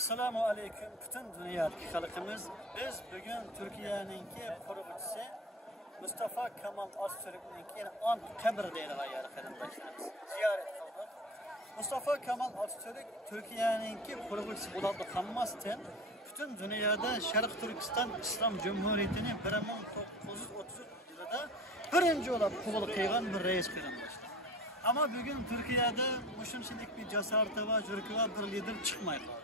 Assalomu alaykum butun dunyodagi xalqimiz. Biz bugun Turkiyaninki quruvchisi Mustafa Kemal Atatürk'ninki ant qabr deyilgan yer qarindoshlarimiz ziyorat qildik. Mustafa Kemal Atatürk Turkiyaninki quruvchisi bo'lib qolmasdan butun dunyoda Sharq Turkiston Islom Cumhuriyetining 1930 yilida birinchi bo'lib qabul qilgan bir reis qarindoshlar. Ama bugün Türkiye'de şunchalik bir jasarati va jur'ati va bir lider chiqmay qoldi.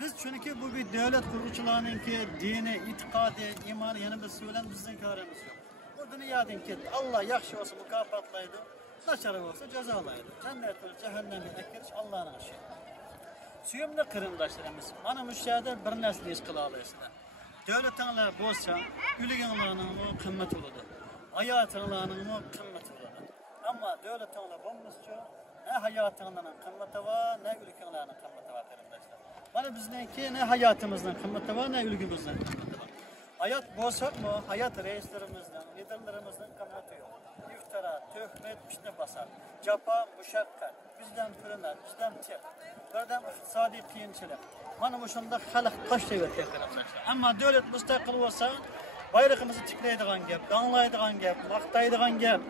Biz çünkü bu bir devlet kuruluşlarınınki dini, itikadi, iman yana biz söylen bizden karımız yok. Bu dünyadaki Allah yaxşı olsa mükafatlaydı, naçar olsa cezalaydı. Cennet ve cehennemi ekiriş Allah'ın işi. Suyumlu kırımdaşlarımız, bana müşahede bir nesli iş kılalıysınlar. Devletinle bolsa, ülügenlerinin o kıymet oludu. Hayatlarının o kıymet oludu. Ama devletinle bomboşça ne hayatlarının kıymeti var, ne ülkelerinin kıymeti var kırımdaşlar. Bana bizdenki ne hayatımızdan kıymeti var, ne ülkemizden kıymeti var. Hayat bolsak mı, hayat reislerimizden, liderlerimizden kıymeti yok. İftira, töhmet, işte basar. Capa, müşakkat, bizden hürmet, bizden tek. Birden iktisadi kıyınçılık. Bana bu şunda halk taşlayıver kırımdaşlar. Ama devlet müstakil olsa, bayrağımızı tikleydiğen gep, danlaydiğen gep, maktaydiğen gep,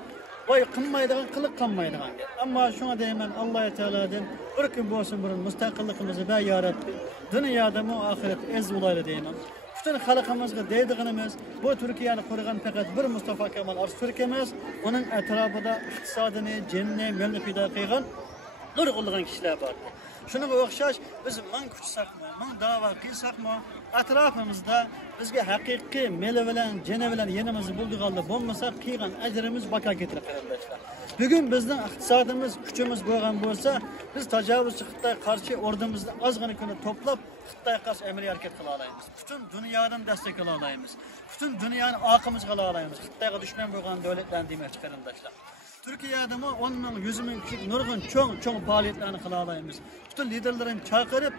vay kınmaydiğen, kılık kanmaydiğen gep. Ama şuna deymen Allah-u Teala'dan bir gün bolsun burun müstakillikimizi ben yarattı. Dünyada mı ahiret ez olaylı deymen. Bütün halkımızga deydiğimiz bu Türkiye'ni koruyan fakat bir Mustafa Kemal Atatürk emas, onun etrafında iktisadını, cenni, milli fida qilgan nurg'ulg'an kishilar bor. Shunga o'xshash biz man kuchsakmi, man da'vo qilsakmi, atrofimizda bizga haqiqiy meli bilan, jeni bilan yenimiz bo'ldiganlar bo'lmasa, qilgan ajrimiz baka ketirib qarindoshlar. Bugun bizning iqtisodimiz, kuchimiz bo'lgan bo'lsa, biz tajovuzchi Xitoy qarshi ordimizni ozgina kuni to'plab Xitoyga qarshi amaliy harakat qila olamiz. Butun dunyodan destek ola olamiz. Butun dunyoni oqimizga ola olamiz. Xitoyga dushman bo'lgan davlatlarni demoqchi qarindoshlar. Türkiye'de mi 10 ming, 100 ming kişi nurg'un cho'ng faoliyatlarni qila olamiz. Bütün liderlerini chaqirib,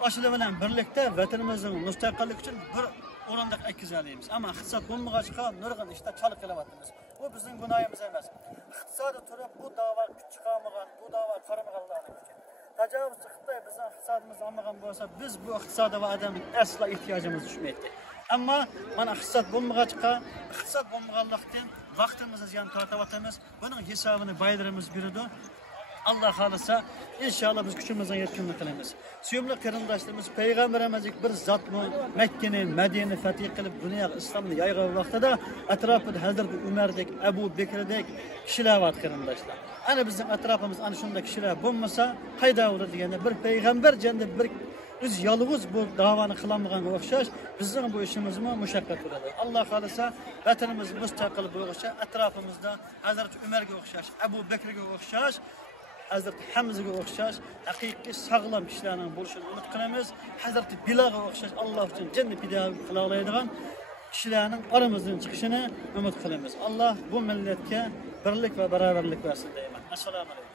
aşılı bilan birlikte vatanimizning mustaqillik uchun bir o'rindiq ekizalıyız. Ama iqtisod bo'lmag'achqa nurg'un ishda chal qilyapmiz. Bu bizning gunohimiz emas. Iqtisodi turib bu da'vo kuch chiqarmagan, bu da'vo qaramaganlarning kuchi. Tajovuzchi Xitoy bizning iqtisodimizni olmagan bo'lsa, biz bu iqtisodga va adamning asla ehtiyojimiz tushmaydi. Ama mana iqtisod bo'lmaganlikdan vaqtimizni ziyon tortyapmiz. Buning hisobini bayramimiz beradi. Allah xolisa inshaalloh biz kuchimizdan yetganini qilamiz. Suyumli qarindoshlarimiz, payg'ambarimiz bir zotmi Makkani, Madinani fath qilib dunyoga islomni yaygan vaqtida atrofida Hazrat Umardek, Abu Bekrdek kishilar bor qarindoshlar. Ana bizning atrofimiz ana shunday kishilar bo'lmasa, qayda bo'ladi deganda bir payg'ambar janda bir biz yalğız bu davani qilamagan o'xshash bizning bu ishimizmi mushaqqat bo'ladi. Alloh xolisa vatanimiz mustaqil bo'lsa, atrofimizda Hazrat Umarga o'xshash, Abu Bakrga o'xshash, Hazrat Hamzaga o'xshash haqiqiy sog'lom kishilarning bo'lishini umid qilamiz. Hazrat Bilalga o'xshash Alloh uchun jannat fido qila oladigan kishilarning oramizdan chiqishini umid qilamiz. Alloh bu millatga birlik va barobarlik bersin deyman. Assalomu alaykum.